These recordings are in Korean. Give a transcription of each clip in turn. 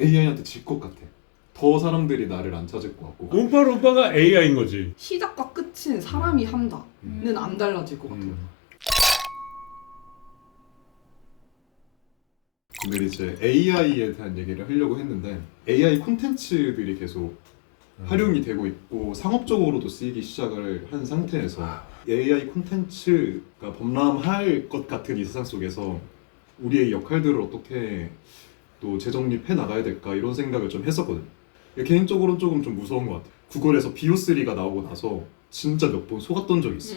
AI한테 질 것 같아. 더 사람들이 나를 안 찾을 것 같고. 오빠가 AI인 거지. 시작과 끝은 사람이 한다는 안 달라질 것 같아요. 오늘 이제 AI에 대한 얘기를 하려고 했는데 AI 콘텐츠들이 계속 활용이 되고 있고 상업적으로도 쓰이기 시작을 한 상태에서 AI 콘텐츠가 범람할 것 같은 이 세상 속에서 우리의 역할들을 어떻게 또 재정립해 나가야 될까 이런 생각을 좀 했었거든. 개인적으로는 조금 좀 무서운 것 같아. 구글에서 BO3가 나오고 나서 진짜 몇 번 속았던 적이 있어.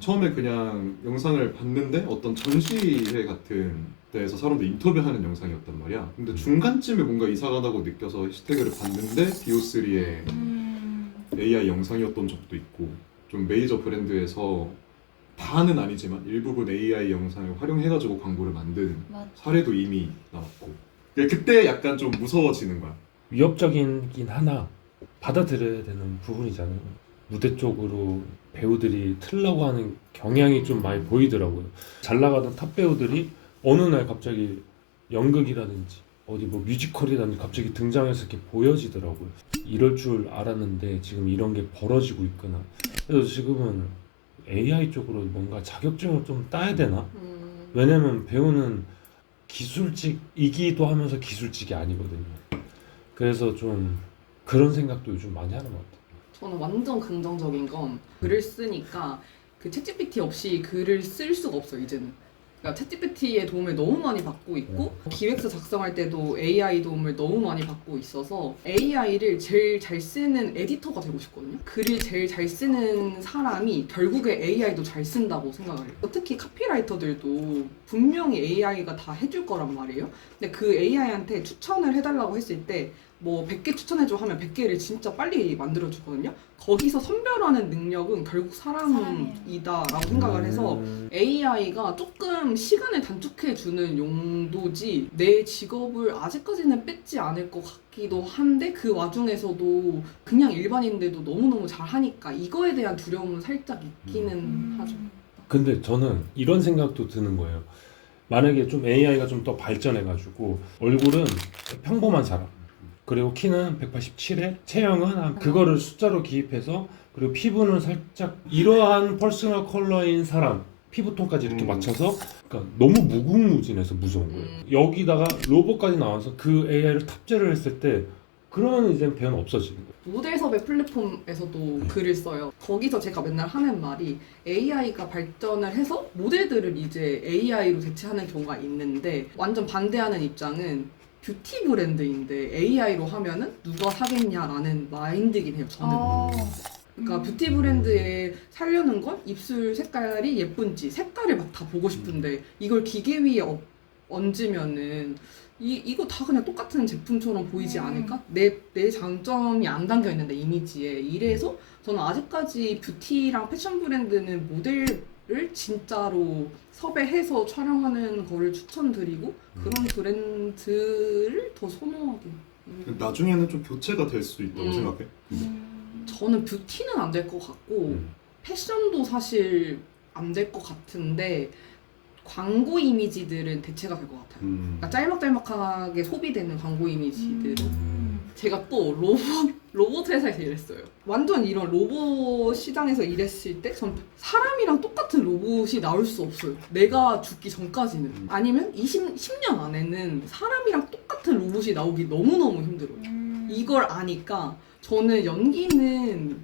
처음에 그냥 영상을 봤는데 어떤 전시회 같은 데에서 사람들 인터뷰하는 영상이었단 말이야. 근데 중간쯤에 뭔가 이상하다고 느껴서 해시태그를 봤는데 BO3의 AI 영상이었던 적도 있고, 좀 메이저 브랜드에서 다는 아니지만 일부분 AI 영상을 활용해가지고 광고를 만든 사례도 이미 나왔고, 그때 약간 좀 무서워지는 거야. 위협적이긴 하나 받아들여야 되는 부분이잖아요. 무대 쪽으로 배우들이 틀려고 하는 경향이 좀 많이 보이더라고요. 잘 나가던 탑 배우들이 어느 날 갑자기 연극이라든지 어디 뭐 뮤지컬이라든지 갑자기 등장해서 이렇게 보여지더라고요. 이럴 줄 알았는데 지금 이런 게 벌어지고 있구나. 그래서 지금은 AI 쪽으로 뭔가 자격증을 좀 따야 되나? 왜냐면 배우는 기술직이기도 하면서 기술직이 아니거든요. 그래서 좀 그런 생각도 요즘 많이 하는 것 같아요. 저는 완전 긍정적인 건 글을 쓰니까 그 챗GPT 없이 글을 쓸 수가 없어요, 이제는. 그러니까 챗GPT의 도움을 너무 많이 받고 있고 기획서 작성할 때도 AI 도움을 너무 많이 받고 있어서 AI를 제일 잘 쓰는 에디터가 되고 싶거든요. 글을 제일 잘 쓰는 사람이 결국에 AI도 잘 쓴다고 생각을 해요. 특히 카피라이터들도 분명히 AI가 다 해줄 거란 말이에요. 근데 그 AI한테 추천을 해달라고 했을 때 뭐 100개 추천해줘 하면 100개를 진짜 빨리 만들어주거든요. 거기서 선별하는 능력은 결국 사람이다라고 생각을 해서 AI가 조금 시간을 단축해주는 용도지 내 직업을 아직까지는 뺏지 않을 것 같기도 한데 그 와중에서도 그냥 일반인들도 너무너무 잘하니까 이거에 대한 두려움은 살짝 있기는 하죠. 근데 저는 이런 생각도 드는 거예요. 만약에 좀 AI가 좀 더 발전해가지고 얼굴은 평범한 사람, 그리고 키는 187에 체형은 그거를 숫자로 기입해서, 그리고 피부는 살짝 이러한 퍼스널 컬러인 사람 피부톤까지 이렇게 맞춰서, 그러니까 너무 무궁무진해서 무서운 거예요. 여기다가 로봇까지 나와서 그 AI를 탑재를 했을 때 그러면 이제 배우는 없어지는 거예요. 모델 섭외 플랫폼에서도 글을 써요. 거기서 제가 맨날 하는 말이 AI가 발전을 해서 모델들을 이제 AI로 대체하는 경우가 있는데 완전 반대하는 입장은 뷰티 브랜드인데 AI로 하면은 누가 사겠냐라는 마인드긴 해요, 저는. 그러니까 뷰티 브랜드에 살려는 건 입술 색깔이 예쁜지 색깔을 막 다 보고 싶은데 이걸 기계 위에 얹으면은 이거 다 그냥 똑같은 제품처럼 보이지 않을까? 내 장점이 안 담겨 있는데 이미지에. 이래서 저는 아직까지 뷰티랑 패션 브랜드는 모델을 진짜로 섭외해서 촬영하는 거를 추천드리고 그런 브랜드를 더 선호하게. 나중에는 좀 교체가 될 수 있다고 생각해. 저는 뷰티는 안 될 것 같고 패션도 사실 안 될 것 같은데 광고 이미지들은 대체가 될 것 같아요. 그러니까 짤막짤막하게 소비되는 광고 이미지들은. 제가 또 로봇 회사에서 일했어요. 완전 이런 로봇 시장에서 일했을 때 전 사람이랑 똑같은 로봇이 나올 수 없어요. 내가 죽기 전까지는. 아니면 10년 안에는 사람이랑 똑같은 로봇이 나오기 너무너무 힘들어요. 이걸 아니까 저는 연기는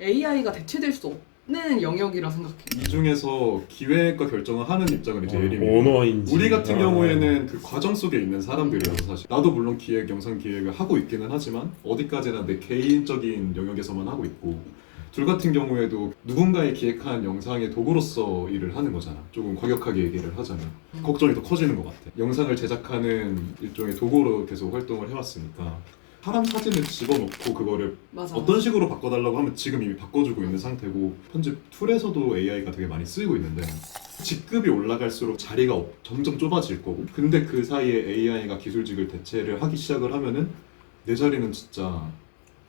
AI가 대체될 수 없는 영역이라 생각해요. 이 중에서 기획과 결정을 하는 입장은 이제 예림이. 언어인지 우리 같은 경우에는 그 과정 속에 있는 사람들이라서 사실 나도 물론 기획, 영상 기획을 하고 있기는 하지만 어디까지나 내 개인적인 영역에서만 하고 있고, 둘 같은 경우에도 누군가의 기획한 영상의 도구로서 일을 하는 거잖아. 조금 과격하게 얘기를 하자면 걱정이 더 커지는 것 같아. 영상을 제작하는 일종의 도구로 계속 활동을 해왔으니까 사람 사진을 집어넣고 그거를 맞아. 어떤 식으로 바꿔달라고 하면 지금 이미 바꿔주고 있는 상태고, 편집 툴에서도 AI가 되게 많이 쓰이고 있는데 직급이 올라갈수록 자리가 점점 좁아질 거고, 근데 그 사이에 AI가 기술직을 대체를 하기 시작을 하면은 내 자리는 진짜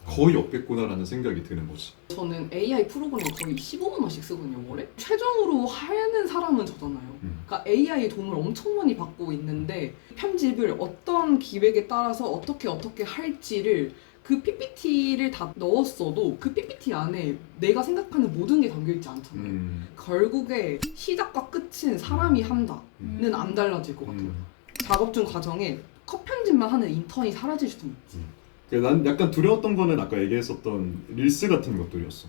거의 없겠구나라는 생각이 드는 거지. 저는 AI 프로그램 거의 15만 원씩 쓰거든요, 월에. 최종으로 하는 사람은 저잖아요. 그러니까 AI의 도움을 엄청 많이 받고 있는데 편집을 어떤 기획에 따라서 어떻게 할지를 그 PPT를 다 넣었어도 그 PPT 안에 내가 생각하는 모든 게 담겨있지 않잖아요. 결국에 시작과 끝은 사람이 한다는 안 달라질 것 같아요. 작업 중 과정에 컷 편집만 하는 인턴이 사라질 수도 있지. 난 약간 두려웠던 거는 아까 얘기했었던 릴스 같은 것들이었어.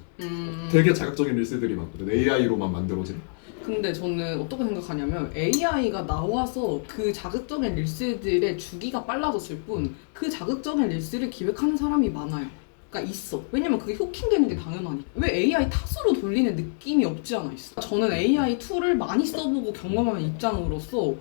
되게 자극적인 릴스들이 많거든. AI로만 만들어진. 근데 저는 어떻게 생각하냐면 AI가 나와서 그 자극적인 릴스들의 주기가 빨라졌을 뿐 그 자극적인 릴스를 기획하는 사람이 많아요. 그러니까 있어. 왜냐면 그게 호킹되는 게 당연하니까. 왜 AI 탓으로 돌리는 느낌이 없지 않아 있어. 저는 AI 툴을 많이 써보고 경험한 입장으로서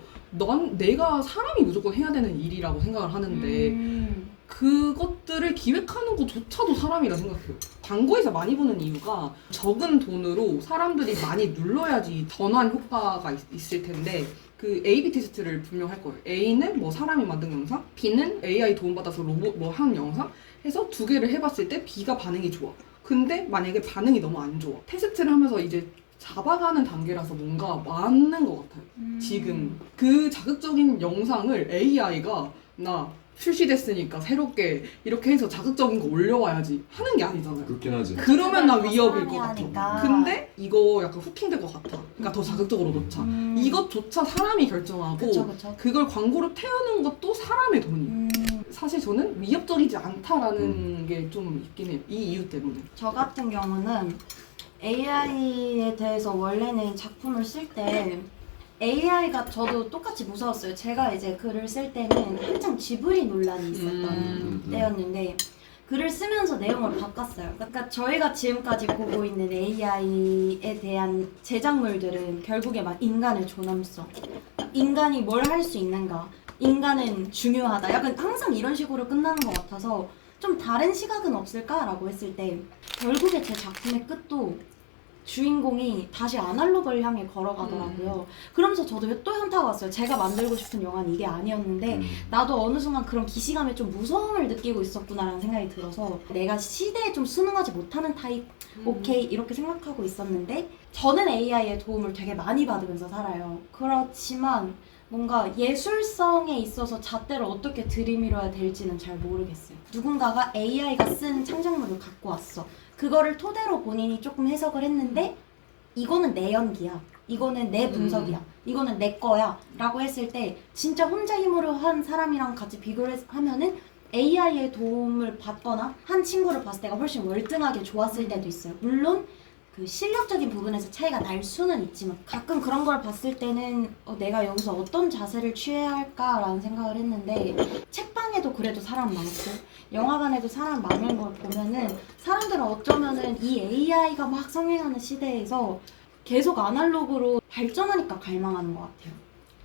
내가 사람이 무조건 해야 되는 일이라고 생각을 하는데 그것들을 기획하는 것조차도 사람이라 생각해요. 광고에서 많이 보는 이유가 적은 돈으로 사람들이 많이 눌러야지 전환 효과가 있을 텐데 그 A/B 테스트를 분명 할 거예요. A는 뭐 사람이 만든 영상, B는 AI 도움받아서 로봇 뭐 한 영상 해서 두 개를 해봤을 때 B가 반응이 좋아. 근데 만약에 반응이 너무 안 좋아. 테스트를 하면서 이제 잡아가는 단계라서 뭔가 맞는 것 같아요. 지금 그 자극적인 영상을 AI가 나 출시됐으니까 새롭게 이렇게 해서 자극적인 거 올려와야지 하는 게 아니잖아요. 그렇긴 하지. 그러면 나 위협일 것 사람이 같아. 하니까. 근데 이거 약간 후킹될 것 같아. 그러니까 더 자극적으로 넣자. 이것조차 사람이 결정하고 그쵸. 그걸 광고로 태우는 것도 사람의 돈이에요. 사실 저는 위협적이지 않다라는 게 좀 있긴 해요. 이 이유 때문에. 저 같은 경우는 AI에 대해서 원래는 작품을 쓸 때 AI가 저도 똑같이 무서웠어요. 제가 이제 글을 쓸 때는 한창 지브리 논란이 있었던 때였는데 글을 쓰면서 내용을 바꿨어요. 그러니까 저희가 지금까지 보고 있는 AI에 대한 제작물들은 결국에 막 인간의 존엄성, 인간이 뭘 할 수 있는가, 인간은 중요하다. 약간 항상 이런 식으로 끝나는 것 같아서 좀 다른 시각은 없을까라고 했을 때 결국에 제 작품의 끝도 주인공이 다시 아날로그를 향해 걸어가더라고요. 그러면서 저도 또 현타가 왔어요. 제가 만들고 싶은 영화는 이게 아니었는데 나도 어느 순간 그런 기시감에 좀 무서움을 느끼고 있었구나라는 생각이 들어서 내가 시대에 좀 순응하지 못하는 타입 오케이 이렇게 생각하고 있었는데 저는 AI의 도움을 되게 많이 받으면서 살아요. 그렇지만 뭔가 예술성에 있어서 잣대를 어떻게 들이밀어야 될지는 잘 모르겠어요. 누군가가 AI가 쓴 창작물을 갖고 왔어. 그거를 토대로 본인이 조금 해석을 했는데 이거는 내 연기야. 이거는 내 분석이야. 이거는 내 거야. 라고 했을 때 진짜 혼자 힘으로 한 사람이랑 같이 비교를 하면은 AI의 도움을 받거나 한 친구를 봤을 때가 훨씬 월등하게 좋았을 때도 있어요. 물론 그 실력적인 부분에서 차이가 날 수는 있지만 가끔 그런 걸 봤을 때는 내가 여기서 어떤 자세를 취해야 할까라는 생각을 했는데 책방에도 그래도 사람 많고 영화관에도 사람 많은 걸 보면은 사람들은 어쩌면은 이 AI가 막 성행하는 시대에서 계속 아날로그로 발전하니까 갈망하는 것 같아요.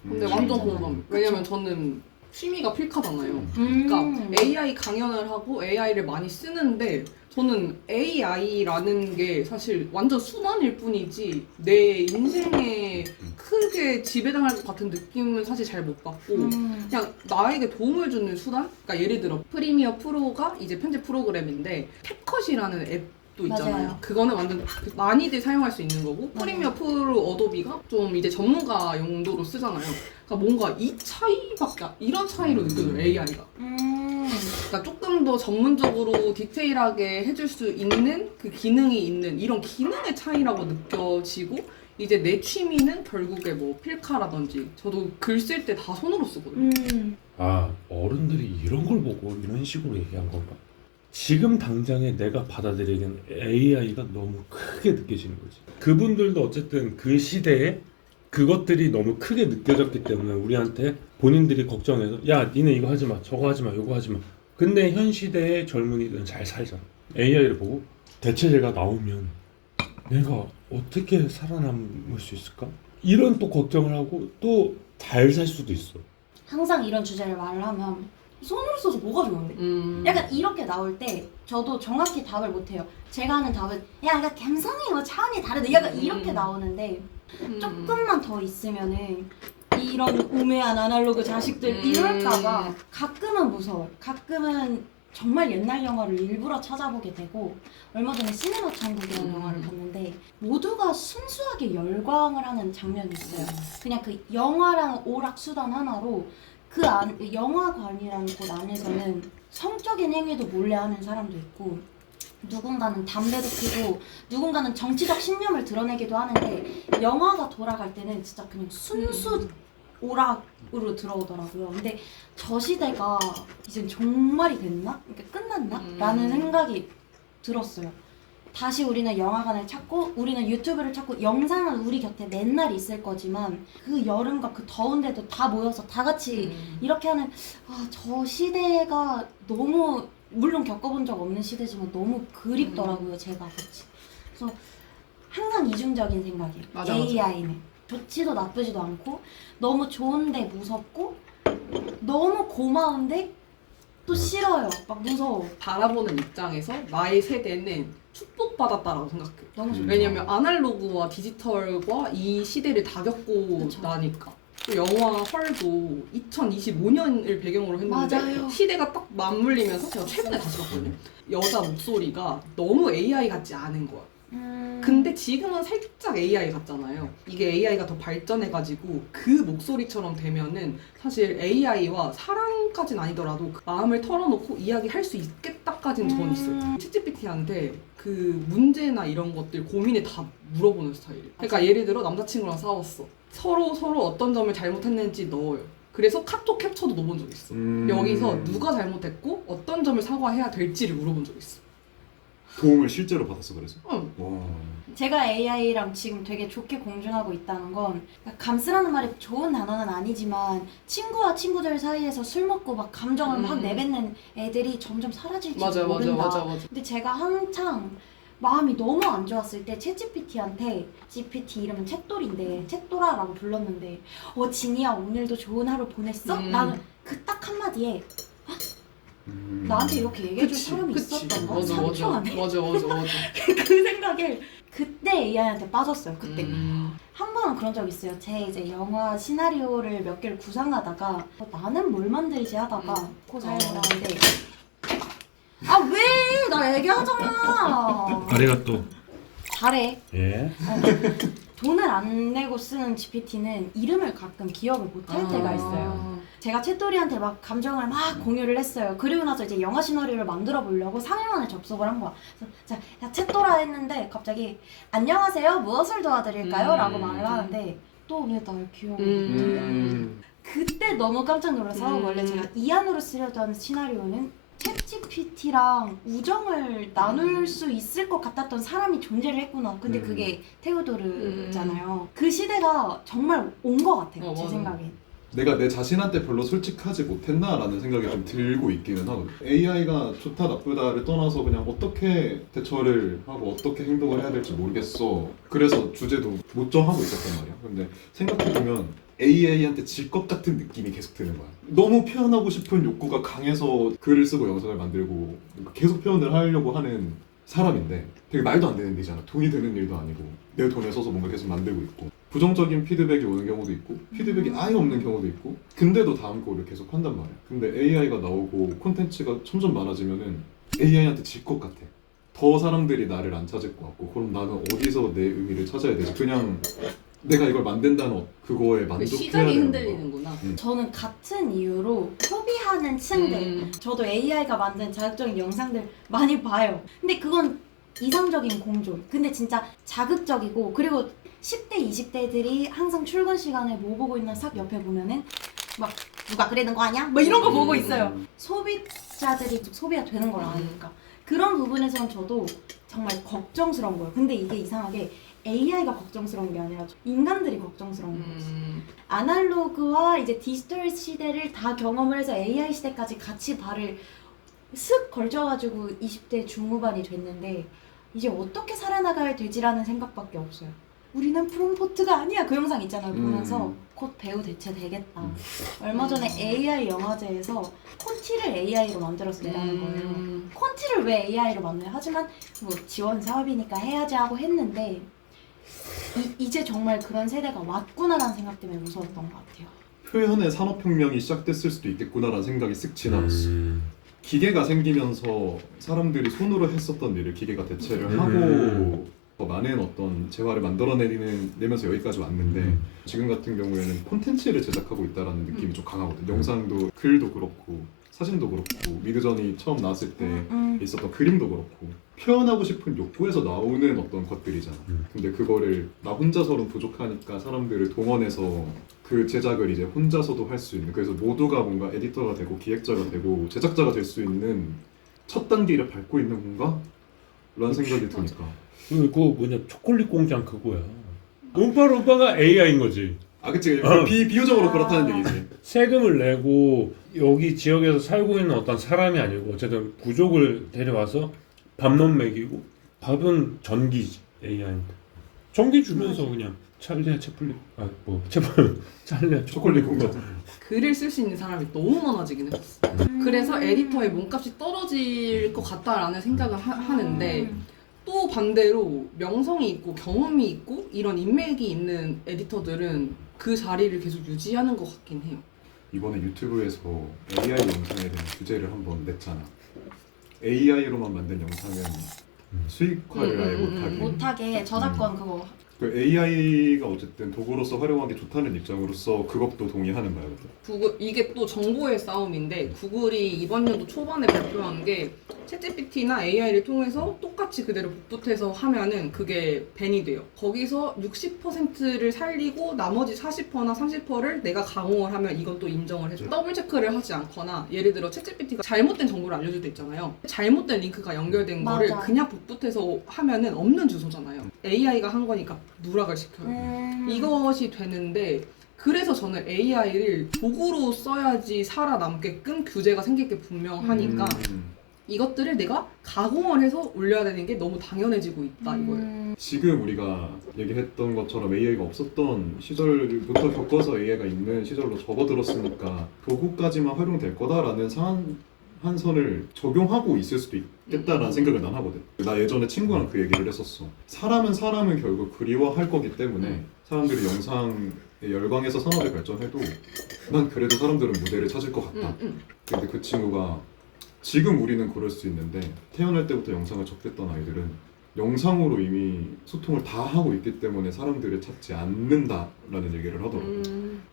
근데 완전 공감. 왜냐면 저는 취미가 필카잖아요. 그러니까 AI 강연을 하고 AI를 많이 쓰는데 저는 AI라는 게 사실 완전 순환일 뿐이지 내 인생에 크게 지배당할 것 같은 느낌은 사실 잘 못 받고 그냥 나에게 도움을 주는 수단? 그러니까 예를 들어 프리미어 프로가 이제 편집 프로그램인데 캡컷이라는 앱도 있잖아요. 맞아요. 그거는 완전 많이들 사용할 수 있는 거고 프리미어 프로 어도비가 좀 이제 전문가 용도로 쓰잖아요. 그러니까 뭔가 이 차이밖에 이런 차이로 느껴져요 AI가. 그러니까 조금 더 전문적으로 디테일하게 해줄 수 있는 그 기능이 있는 이런 기능의 차이라고 느껴지고 이제 내 취미는 결국에 뭐 필카라든지 저도 글 쓸 때 다 손으로 쓰거든요. 아, 어른들이 이런 걸 보고 이런 식으로 얘기한 건가? 지금 당장에 내가 받아들이는 AI가 너무 크게 느껴지는 거지. 그분들도 어쨌든 그 시대에 그것들이 너무 크게 느껴졌기 때문에 우리한테 본인들이 걱정해서 야 니네 이거 하지 마 저거 하지 마 이거 하지 마. 근데 현 시대의 젊은이들은 잘 살잖아. AI를 보고 대체제가 나오면 내가 어떻게 살아남을 수 있을까? 이런 또 걱정을 하고 또 잘 살 수도 있어. 항상 이런 주제를 말하면 손으로 써서 뭐가 좋은데? 약간 이렇게 나올 때 저도 정확히 답을 못해요. 제가 하는 답은 야 이거 감성이 뭐 차원이 다르다 약간 이렇게 나오는데 조금만 더 있으면은 이런 우매한 아날로그 자식들 이럴까봐 가끔은 무서워요. 가끔은 정말 옛날 영화를 일부러 찾아보게 되고 얼마 전에 시네마 천국이라는 영화를 봤는데 모두가 순수하게 열광을 하는 장면이 있어요. 그냥 그 영화랑 오락수단 하나로 그 영화관이라는 곳 안에서는 성적인 행위도 몰래 하는 사람도 있고 누군가는 담배도 피고 누군가는 정치적 신념을 드러내기도 하는데 영화가 돌아갈 때는 진짜 그냥 순수 오락으로 들어오더라고요. 근데 저 시대가 이제 종말이 됐나? 그러니까 끝났나? 라는 생각이 들었어요. 다시 우리는 영화관을 찾고 우리는 유튜브를 찾고 영상은 우리 곁에 맨날 있을 거지만 그 여름과 그 더운데도 다 모여서 다 같이 이렇게 하는 저 시대가 너무 물론 겪어본 적 없는 시대지만 너무 그립더라고요. 제가 같이. 그래서 항상 이중적인 생각이에요. 맞아, AI는 좋지도 나쁘지도 않고 너무 좋은데 무섭고 너무 고마운데 또 싫어요. 막 무서워. 바라보는 입장에서 나의 세대는 축복받았다라고 생각해. 너무 좋아. 왜냐면 아날로그와 디지털과 이 시대를 다 겪고 그쵸. 나니까. 또 영화 헐도 2025년을 배경으로 했는데 맞아요. 시대가 딱 맞물리면서 제가 최근에 다시 봤거든요. 여자 목소리가 너무 AI 같지 않은 거야. 근데 지금은 살짝 AI 같잖아요. 이게 AI가 더 발전해가지고 그 목소리처럼 되면은 사실 AI와 사랑까진 아니더라도 그 마음을 털어놓고 이야기할 수 있겠다까지는 저는 있어요. 챗GPT한테 그 문제나 이런 것들 고민을 다 물어보는 스타일이에요. 그러니까 예를 들어 남자친구랑 싸웠어. 서로 어떤 점을 잘못했는지 넣어요. 그래서 카톡 캡처도 넣어본 적 있어. 여기서 누가 잘못했고 어떤 점을 사과해야 될지를 물어본 적 있어. 도움을 실제로 받았어 그래서. 응. 와. 제가 AI랑 지금 되게 좋게 공존하고 있다는 건 감쓰라는 말이 좋은 단어는 아니지만 친구와 친구들 사이에서 술 먹고 막 감정을 막 내뱉는 애들이 점점 사라질지 모른다. 근데 제가 한창 마음이 너무 안 좋았을 때 챗GPT한테 GPT 이름은 챗돌인데 챗돌아라고 불렀는데 진이야 오늘도 좋은 하루 보냈어? 나는 그 딱 한마디에 나한테 이렇게 얘기해줄 사람이 있었던가? 3초 안에? 맞아. 그 생각에 그때 AI한테 빠졌어요. 그때 한 번은 그런 적 있어요. 제 이제 영화 시나리오를 몇 개를 구상하다가 나는 뭘 만들지 하다가 고사를 하는데 왜? 나 얘기하잖아. 아리가또. 잘해. 예. 돈을 안 내고 쓰는 GPT는 이름을 가끔 기억을 못 할 때가 있어요. 제가 챗돌이한테 막 감정을 막 공유를 했어요. 그리고 나서 이제 영화 시나리오를 만들어 보려고 3일 만에 접속을 한 거야. 그래서 야 챗돌아 했는데 갑자기 안녕하세요 무엇을 도와드릴까요? 라고 말을 하는데 또 왜 날 기억을 못해. 그때 너무 깜짝 놀라서 원래 제가 이안으로 쓰려던 시나리오는 챗GPT랑 우정을 나눌 수 있을 것 같았던 사람이 존재를 했구나. 근데 그게 테오도르잖아요. 그 시대가 정말 온 것 같아요. 제 생각에. 내가 내 자신한테 별로 솔직하지 못했나라는 생각이 좀 들고 있기는 하거든. AI가 좋다 나쁘다를 떠나서 그냥 어떻게 대처를 하고 어떻게 행동을 해야 될지 모르겠어. 그래서 주제도 못 정하고 있었단 말이야. 근데 생각해보면 AI한테 질 것 같은 느낌이 계속 드는 거야. 너무 표현하고 싶은 욕구가 강해서 글을 쓰고 영상을 만들고 계속 표현을 하려고 하는 사람인데 되게 말도 안 되는 일이잖아. 돈이 되는 일도 아니고 내 돈을 써서 뭔가 계속 만들고 있고 부정적인 피드백이 오는 경우도 있고 피드백이 아예 없는 경우도 있고 근데도 다음 거를 계속 한단 말이야. 근데 AI가 나오고 콘텐츠가 점점 많아지면은 AI한테 질 것 같아. 더 사람들이 나를 안 찾을 것 같고 그럼 나는 어디서 내 의미를 찾아야 되지? 그냥 내가 이걸 만든다는 그거에 만족해야 시작이 되는 거. 흔들리는구나. 저는 같은 이유로 소비하는 층들 저도 AI가 만든 자극적인 영상들 많이 봐요. 근데 그건 이상적인 공존. 근데 진짜 자극적이고 그리고 10대, 20대들이 항상 출근 시간에 뭐 보고 있나 싹 옆에 보면은 막 누가 그러는 거 아니야? 뭐 이런 거 보고 있어요. 소비자들이 소비가 되는 걸 아니까. 그런 부분에서는 저도 정말 걱정스러운 거예요. 근데 이게 이상하게 AI가 걱정스러운 게 아니라 인간들이 걱정스러운 거였어. 아날로그와 이제 디지털 시대를 다 경험을 해서 AI 시대까지 같이 발을 슥 걸쳐가지고 20대 중후반이 됐는데 이제 어떻게 살아나가야 되지라는 생각밖에 없어요. 우리는 프롬포트가 아니야. 그 영상 있잖아요. 보면서 곧 배우 대체 되겠다. 얼마 전에 AI 영화제에서 콘티를 AI로 만들어서 내라는 거예요. 콘티를 왜 AI로 만나요? 하지만 뭐 지원 사업이니까 해야지 하고 했는데 이제 정말 그런 세대가 왔구나라는 생각 때문에 무서웠던 것 같아요. 표현의 산업혁명이 시작됐을 수도 있겠구나라는 생각이 쓱 지나갔어. 기계가 생기면서 사람들이 손으로 했었던 일을 기계가 대체를 음. 하고 더 많은 어떤 재화를 만들어내면서 여기까지 왔는데 지금 같은 경우에는 콘텐츠를 제작하고 있다라는 느낌이 좀 강하거든. 영상도 글도 그렇고 사진도 그렇고 미드전이 처음 나왔을 때 있었던 그림도 그렇고 표현하고 싶은 욕구에서 나오는 어떤 것들이잖아. 근데 그거를 나 혼자서는 부족하니까 사람들을 동원해서 그 제작을 이제 혼자서도 할 수 있는, 그래서 모두가 뭔가 에디터가 되고 기획자가 되고 제작자가 될 수 있는 첫 단계를 밟고 있는 건가? 라는 생각이 드니까. 그거 뭐냐 초콜릿 공장 그거야. 음파루파가 AI인 거지. 아 그치, 비유적으로 그렇다는 얘기지. 세금을 내고 여기 지역에서 살고 있는 어떤 사람이 아니고 어쨌든 부족을 데려와서 밥만 먹이고 밥은 전기지 AI인데 전기 주면서 그냥 찰리아 채플린 찰리아 초콜릿 공장. 글을 쓸 수 있는 사람이 너무 많아지긴 했어. 그래서 에디터의 몸값이 떨어질 것 같다라는 생각을 하는데 또 반대로 명성이 있고 경험이 있고 이런 인맥이 있는 에디터들은 그 자리를 계속 유지하는 것 같긴 해요. 이번에 유튜브에서 AI 영상에 대한 규제를 한번 냈잖아. AI로만 만든 영상은 수익화를 아예 못하게. 못하게 저작권 그거. 그 AI가 어쨌든 도구로서 활용하기 좋다는 입장으로서 그것도 동의하는 거야. 그때. 구글, 이게 또 정보의 싸움인데 구글이 이번 연도 초반에 발표한 게 챗GPT나 AI를 통해서 똑같이 그대로 복붙해서 하면은 그게 밴이 돼요. 거기서 60%를 살리고 나머지 40%나 30%를 내가 강호를 하면 이건 또 인정을 해줘. 더블 체크를 하지 않거나 예를 들어 챗GPT가 잘못된 정보를 알려줄 때 있잖아요. 잘못된 링크가 연결된 거를 맞아. 그냥 복붙해서 하면은 없는 주소잖아요. AI가 한 거니까 누락을 시켜요. 이것이 되는데 그래서 저는 AI를 도구로 써야지 살아남게끔 규제가 생길 게 분명하니까 이것들을 내가 가공을 해서 올려야 되는 게 너무 당연해지고 있다 이거예요. 지금 우리가 얘기했던 것처럼 AI가 없었던 시절부터 겪어서 AI가 있는 시절로 접어들었으니까 도구까지만 활용될 거다라는 상한선을 적용하고 있을 수도 있겠다라는 생각을 난 하거든. 나 예전에 친구랑 그 얘기를 했었어. 사람은 결국 그리워할 거기 때문에 사람들이 영상에 열광해서 산업이 발전해도 난 그래도 사람들은 무대를 찾을 것 같다. 근데 그 친구가 지금 우리는 그럴 수 있는데 태어날 때부터 영상을 접했던 아이들은 영상으로 이미 소통을 다 하고 있기 때문에 사람들을 찾지 않는다라는 얘기를 하더라고요.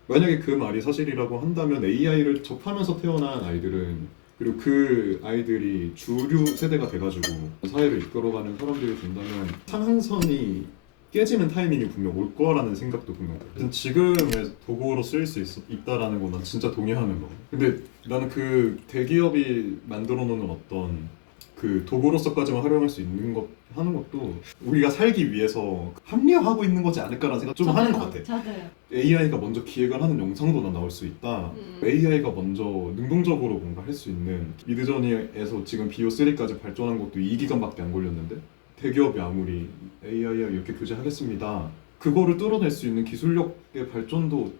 만약에 그 말이 사실이라고 한다면 AI를 접하면서 태어난 아이들은, 그리고 그 아이들이 주류 세대가 돼가지고 사회를 이끌어가는 사람들이 된다면 상한선이 깨지는 타이밍이 분명 올 거라는 생각도 분명 들어요. 지금의 도구로 쓰일 수 있다라는 건 난 진짜 동의하는 거. 근데 나는 그 대기업이 만들어 놓는 어떤 그 도구로서까지만 활용할 수 있는 것 하는 것도 우리가 살기 위해서 합리화하고 있는 거지 않을까라는 생각 좀 하는 것 같아. 저도요. AI가 먼저 기획을 하는 영상도 난 나올 수 있다. AI가 먼저 능동적으로 뭔가 할 수 있는, 미드저니에서 지금 BO3까지 발전한 것도 2기간밖에 안 걸렸는데 대기업이 아무리 AI야 이렇게 규제하겠습니다, 그거를 뚫어낼 수 있는 기술력의 발전도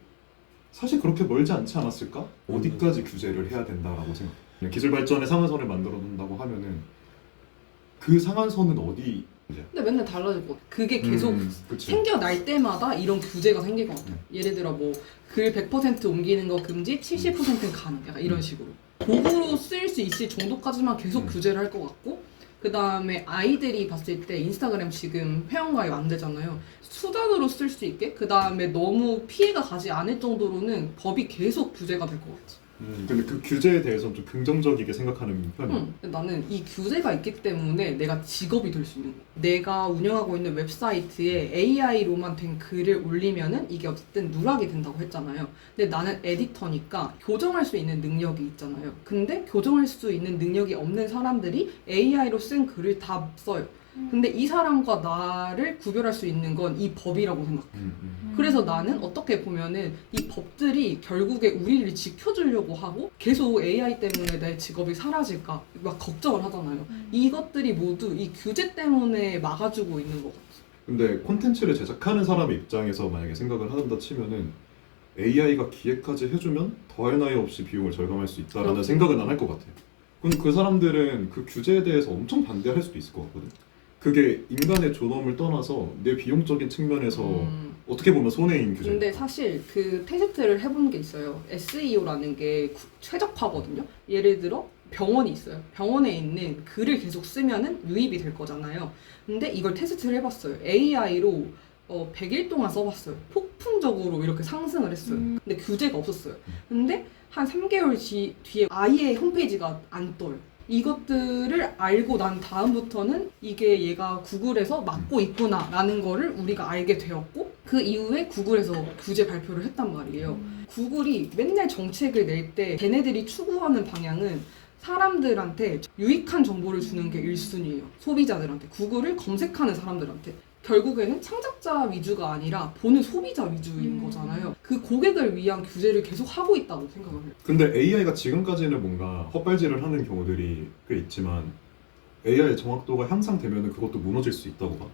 사실 그렇게 멀지 않지 않았을까? 어디까지 규제를 해야 된다라고 생각해. 기술 발전의 상한선을 만들어 놓는다고 하면은 그 상한선은 어디? 근데 맨날 달라질 것 같아. 그게 계속 그치. 생겨날 때마다 이런 규제가 생길 것 같아요. 예를 들어 뭐 글 100% 옮기는 거 금지, 70%는 가능. 약간 이런 식으로. 도구로 쓸 수 있을 정도까지만 계속 규제를 할 것 같고, 그 다음에 아이들이 봤을 때 인스타그램 지금 회원가입 안 되잖아요. 수단으로 쓸 수 있게, 그 다음에 너무 피해가 가지 않을 정도로는 법이 계속 규제가 될 것 같아. 근데 그 규제에 대해서는 좀 긍정적이게 생각하는 편이야. 근데 나는 이 규제가 있기 때문에 내가 직업이 될 수 있는 거야. 내가 운영하고 있는 웹사이트에 AI로만 된 글을 올리면은 이게 어쨌든 누락이 된다고 했잖아요. 근데 나는 에디터니까 교정할 수 있는 능력이 있잖아요. 근데 교정할 수 있는 능력이 없는 사람들이 AI로 쓴 글을 다 써요. 근데 이 사람과 나를 구별할 수 있는 건 이 법이라고 생각해. 그래서 나는 어떻게 보면은 이 법들이 결국에 우리를 지켜주려고 하고 계속 AI 때문에 내 직업이 사라질까 막 걱정을 하잖아요. 이것들이 모두 이 규제 때문에 막아주고 있는 것 같아. 근데 콘텐츠를 제작하는 사람의 입장에서 만약에 생각을 한다 치면은 AI가 기획까지 해주면 더할 나위 없이 비용을 절감할 수 있다라는 그렇죠. 생각은 난 할 것 같아. 근데 그 사람들은 그 규제에 대해서 엄청 반대할 수도 있을 것 같거든. 그게 인간의 존엄을 떠나서 내 비용적인 측면에서 어떻게 보면 손해인 규제. 근데 사실 그 테스트를 해본 게 있어요. SEO라는 게 최적화거든요. 예를 들어 병원이 있어요. 병원에 있는 글을 계속 쓰면은 유입이 될 거잖아요. 근데 이걸 테스트를 해봤어요. AI로 100일 동안 써봤어요. 폭풍적으로 이렇게 상승을 했어요. 근데 규제가 없었어요. 근데 한 3개월 뒤에 아예 홈페이지가 안 떠요. 이것들을 알고 난 다음부터는 이게 얘가 구글에서 막고 있구나라는 거를 우리가 알게 되었고 그 이후에 구글에서 규제 발표를 했단 말이에요. 구글이 맨날 정책을 낼 때 걔네들이 추구하는 방향은 사람들한테 유익한 정보를 주는 게 1순위예요. 소비자들한테. 구글을 검색하는 사람들한테. 결국에는 창작자 위주가 아니라 보는 소비자 위주인 거잖아요. 그 고객을 위한 규제를 계속 하고 있다고 생각을 해요. 근데 AI가 지금까지는 뭔가 헛발질을 하는 경우들이 꽤 있지만 AI의 정확도가 향상되면 그것도 무너질 수 있다고 봐.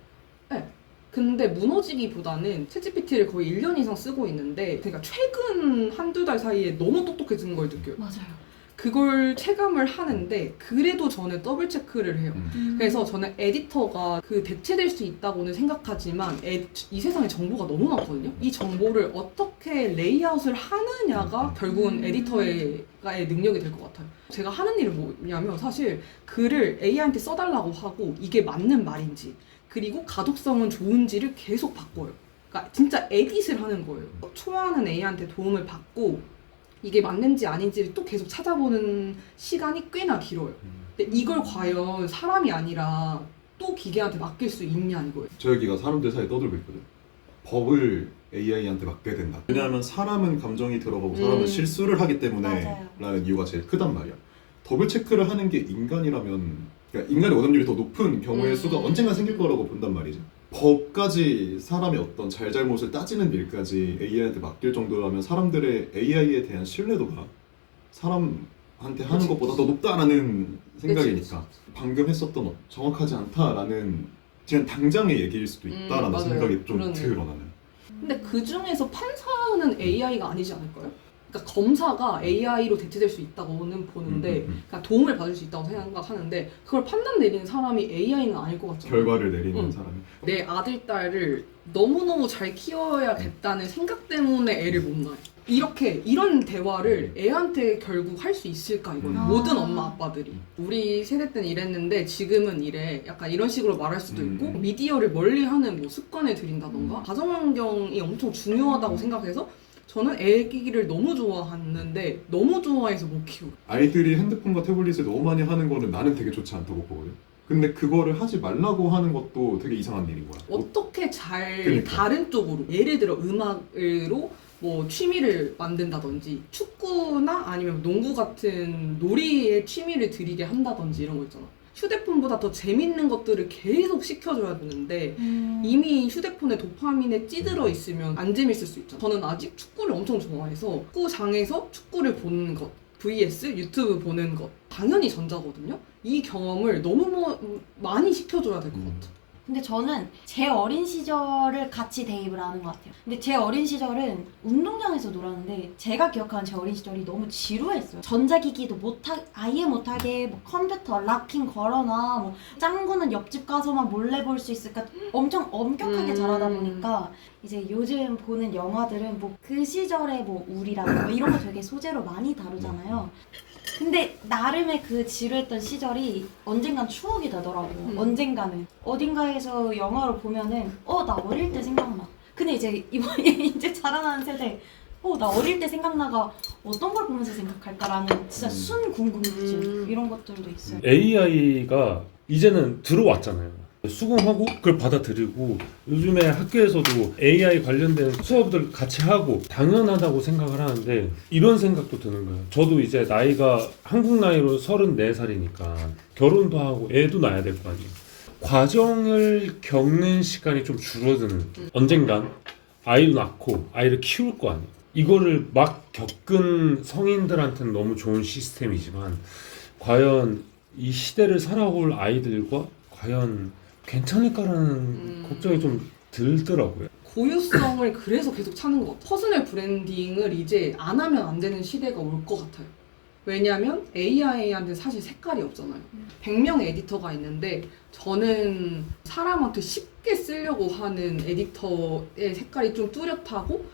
근데 무너지기보다는 챗GPT를 거의 1년 이상 쓰고 있는데 그러니까 최근 한두 달 사이에 너무 똑똑해진 걸 느껴요. 맞아요. 그걸 체감을 하는데 그래도 저는 더블 체크를 해요. 그래서 저는 에디터가 그 대체될 수 있다고는 생각하지만 이 세상에 정보가 너무 많거든요. 이 정보를 어떻게 레이아웃을 하느냐가 결국은 에디터의 능력이 될 것 같아요. 제가 하는 일은 뭐냐면 사실 글을 AI한테 써달라고 하고 이게 맞는 말인지 그리고 가독성은 좋은지를 계속 바꿔요. 그러니까 진짜 에딧을 하는 거예요. 초안은 AI한테 도움을 받고 이게 맞는지 아닌지를 또 계속 찾아보는 시간이 꽤나 길어요. 근데 이걸 과연 사람이 아니라 또 기계한테 맡길 수 있냐 이거예요. 저 여기가 사람들 사이에 떠들고 있거든. 법을 AI한테 맡겨야 된다. 왜냐하면 사람은 감정이 들어가고 사람은 실수를 하기 때문에 맞아요. 라는 이유가 제일 크단 말이야. 더블 체크를 하는 게 인간이라면 그러니까 인간의 오점률이 더 높은 경우의 수가 언젠가 생길 거라고 본단 말이지. 법까지 사람의 어떤 잘잘못을 따지는 일까지 AI한테 맡길 정도라면 사람들의 AI에 대한 신뢰도가 사람한테 하는 그치, 것보다 더 높다라는 생각이니까 방금 했었던 정확하지 않다라는 그냥 당장의 얘기일 수도 있다라는 맞아요. 생각이 좀 그러네요. 들어 나는. 근데 그 중에서 판사는 AI가 아니지 않을까요? 그러니까 검사가 AI로 대체될 수 있다고는 보는데 그러니까 도움을 받을 수 있다고 생각하는데 그걸 판단 내리는 사람이 AI는 아닐 것 같잖아요. 결과를 내리는 응. 사람이. 내 아들, 딸을 너무너무 잘 키워야겠다는 생각 때문에 애를 못 낳아요. 이런 대화를 애한테 결국 할 수 있을까 이거예요. 모든 엄마 아빠들이. 우리 세대 때는 이랬는데 지금은 이래. 약간 이런 식으로 말할 수도 있고 미디어를 멀리하는 뭐 습관을 들인다던가 가정환경이 엄청 중요하다고 생각해서 저는 애기를 너무 좋아하는데 너무 좋아해서 못 키우고 아이들이 핸드폰과 태블릿을 너무 많이 하는 거는 나는 되게 좋지 않다고 보거든. 근데 그거를 하지 말라고 하는 것도 되게 이상한 일인 거야. 어떻게 잘 그러니까. 다른 쪽으로 예를 들어 음악으로 뭐 취미를 만든다든지 축구나 아니면 농구 같은 놀이에 취미를 들이게 한다든지 이런 거 있잖아. 휴대폰보다 더 재밌는 것들을 계속 시켜줘야 되는데 이미 휴대폰에 도파민에 찌들어 있으면 안 재밌을 수 있잖아. 저는 아직 축구를 엄청 좋아해서 축구장에서 축구를 보는 것 vs 유튜브 보는 것 당연히 전자거든요. 이 경험을 너무 많이 시켜줘야 될 것 같아. 근데 저는 제 어린 시절을 같이 대입을 하는 것 같아요. 근데 제 어린 시절은 운동장에서 놀았는데 제가 기억하는 제 어린 시절이 너무 지루했어요. 전자기기도 아예 못하게 뭐 컴퓨터 락킹 걸어놔 뭐 짱구는 옆집 가서만 몰래 볼 수 있을까 엄청 엄격하게 자라다 보니까 이제 요즘 보는 영화들은 뭐 그 시절의 뭐 우리라든가 뭐 이런 거 되게 소재로 많이 다루잖아요. 근데 나름의 그 지루했던 시절이 언젠간 추억이 되더라고. 언젠가는 어딘가에서 영화를 보면은 나 어릴 때 생각나. 근데 이제 이번에 이제 자라나는 세대 나 어릴 때 생각나가 어떤 걸 보면서 생각할까라는 진짜 순 궁금증 이런 것들도 있어요. AI가 이제는 들어왔잖아요. 수긍하고 그걸 받아들이고 요즘에 학교에서도 AI 관련된 수업들 같이 하고 당연하다고 생각을 하는데 이런 생각도 드는 거예요. 저도 이제 나이가 한국 나이로 34살이니까 결혼도 하고 애도 낳아야 될 거 아니에요. 과정을 겪는 시간이 좀 줄어드는 언젠간 아이도 낳고 아이를 키울 거 아니에요. 이거를 막 겪은 성인들한테는 너무 좋은 시스템이지만 과연 이 시대를 살아올 아이들과 과연 괜찮을까라는 걱정이 좀 들더라고요. 고유성을 그래서 계속 찾는 것 같아요. 퍼스널 브랜딩을 이제 안 하면 안 되는 시대가 올 것 같아요. 왜냐면 AI한테 사실 색깔이 없잖아요. 100명의 에디터가 있는데 저는 사람한테 쉽게 쓰려고 하는 에디터의 색깔이 좀 뚜렷하고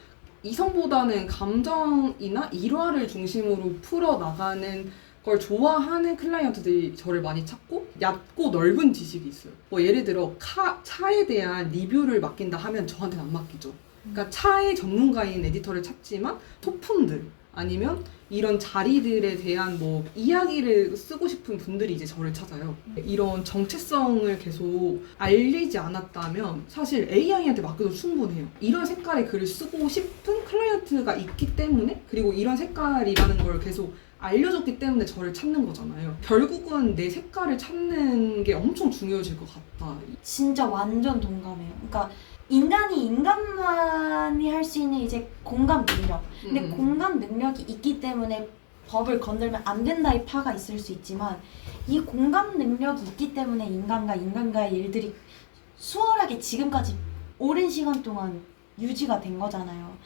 이성보다는 감정이나 일화를 중심으로 풀어나가는 걸 좋아하는 클라이언트들이 저를 많이 찾고 얕고 넓은 지식이 있어요. 뭐 예를 들어 차에 대한 리뷰를 맡긴다 하면 저한테는 안 맡기죠. 그러니까 차의 전문가인 에디터를 찾지만 소품들 아니면 이런 자리들에 대한 뭐 이야기를 쓰고 싶은 분들이 이제 저를 찾아요. 이런 정체성을 계속 알리지 않았다면 사실 AI한테 맡겨도 충분해요. 이런 색깔의 글을 쓰고 싶은 클라이언트가 있기 때문에, 그리고 이런 색깔이라는 걸 계속 알려줬기 때문에 저를 찾는 거잖아요. 결국은 내 색깔을 찾는 게 엄청 중요해질 것 같다. 진짜 완전 동감해요. 그러니까 인간이 인간만이 할 수 있는 이제 공감 능력. 근데 공감 능력이 있기 때문에 법을 건들면 안 된다의 파가 있을 수 있지만, 이 공감 능력이 있기 때문에 인간과 인간과의 일들이 수월하게 지금까지 오랜 시간 동안 유지가 된 거잖아요.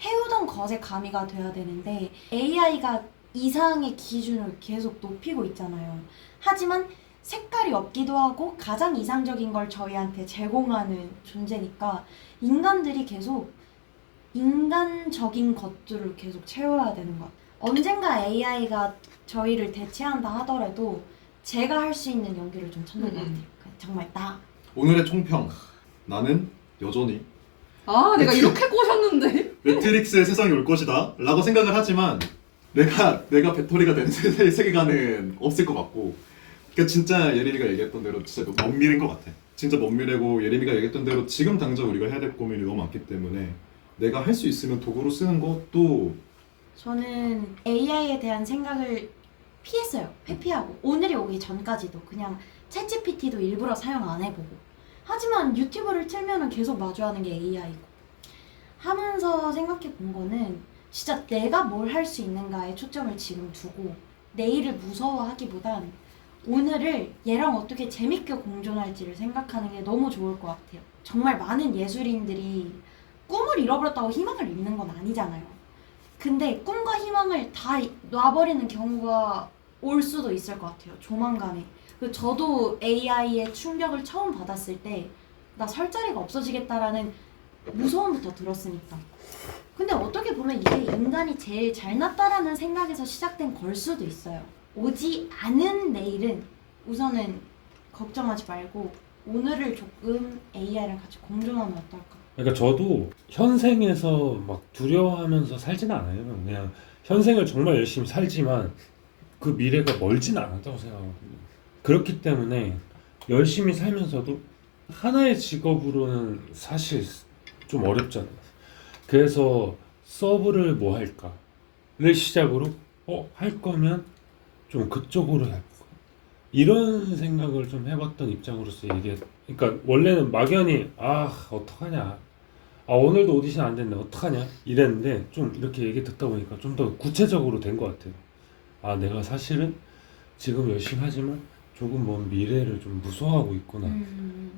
해오던 것에 가미가 돼야 되는데 AI가 이상의 기준을 계속 높이고 있잖아요. 하지만 색깔이 없기도 하고 가장 이상적인 걸 저희한테 제공하는 존재니까 인간들이 계속 인간적인 것들을 계속 채워야 되는 것. 언젠가 AI가 저희를 대체한다 하더라도 제가 할 수 있는 연기를 좀 찾는 것 같아요. 정말 나. 오늘의 총평. 나는 여전히 내가 이렇게 꼬셨는데. 매트릭스의 세상이 올 것이다 라고 생각을 하지만 내가 배터리가 되는 세계관은 없을 것 같고, 그러니까 진짜 예림이가 얘기했던 대로 진짜 먼 미래인 것 같아. 진짜 먼 미래고, 예림이가 얘기했던 대로 지금 당장 우리가 해야 될 고민이 너무 많기 때문에 내가 할 수 있으면 도구로 쓰는 것도. 저는 AI에 대한 생각을 피했어요. 회피하고 오늘이 오기 전까지도 그냥 챗GPT도 일부러 사용 안 해보고, 하지만 유튜브를 틀면은 계속 마주하는 게 AI고 하면서 생각해 본 거는 진짜 내가 뭘 할 수 있는가에 초점을 지금 두고 내일을 무서워하기보단 오늘을 얘랑 어떻게 재밌게 공존할지를 생각하는 게 너무 좋을 것 같아요. 정말 많은 예술인들이 꿈을 잃어버렸다고 희망을 잃는 건 아니잖아요. 근데 꿈과 희망을 다 놔버리는 경우가 올 수도 있을 것 같아요. 조만간에. 저도 AI의 충격을 처음 받았을 때 나 설 자리가 없어지겠다라는 무서움부터 들었으니까. 근데 어떻게 보면 이게 인간이 제일 잘났다라는 생각에서 시작된 걸 수도 있어요. 오지 않은 내일은 우선은 걱정하지 말고 오늘을 조금 AI랑 같이 공존하면 어떨까? 그러니까 저도 현생에서 막 두려워하면서 살지는 않아요. 그냥 현생을 정말 열심히 살지만 그 미래가 멀진 않았다고 생각하거든요. 그렇기 때문에 열심히 살면서도 하나의 직업으로는 사실 좀 어렵잖아요. 그래서 서브를 뭐 할까를 시작으로 할 거면 좀 그쪽으로 해볼까, 이런 생각을 좀 해봤던 입장으로서 그러니까 원래는 막연히 어떡하냐, 오늘도 오디션 안 됐네 어떡하냐 이랬는데, 좀 이렇게 얘기 듣다 보니까 좀 더 구체적으로 된 것 같아요. 내가 사실은 지금 열심히 하지만 조금 먼 미래를 좀 무서워하고 있구나.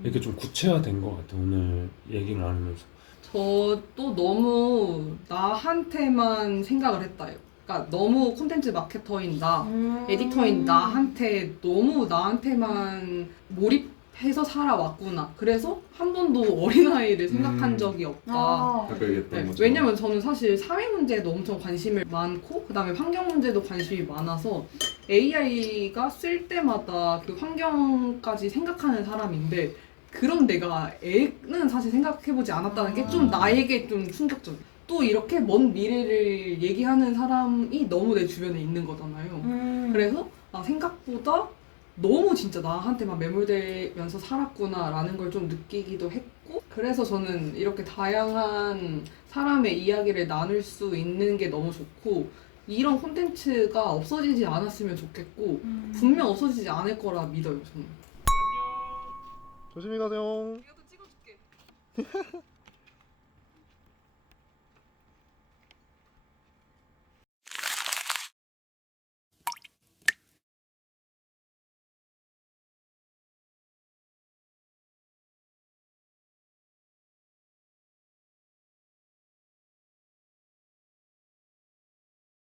이렇게 좀 구체화된 것 같아요, 오늘 얘기를 나누면서. 저도 너무 나한테만 생각을 했다요. 그러니까 너무 콘텐츠 마케터인 나, 에디터인 나한테 너무 나한테만 몰입해서 살아왔구나. 그래서 한 번도 어린아이를 생각한 적이 없다. 아까 얘기했던 네, 것처럼. 왜냐면 저는 사실 사회 문제에도 엄청 관심을 많고 그다음에 환경 문제도 관심이 많아서 AI가 쓸 때마다 그 환경까지 생각하는 사람인데, 그런 내가 애는 사실 생각해보지 않았다는 게 좀 나에게 좀 충격적이에요. 또 이렇게 먼 미래를 얘기하는 사람이 너무 내 주변에 있는 거잖아요. 그래서 생각보다 너무 진짜 나한테만 매몰되면서 살았구나라는 걸 좀 느끼기도 했고, 그래서 저는 이렇게 다양한 사람의 이야기를 나눌 수 있는 게 너무 좋고, 이런 콘텐츠가 없어지지 않았으면 좋겠고 분명 없어지지 않을 거라 믿어요, 저는. 조심히 가세요. 내가 또 찍어줄게.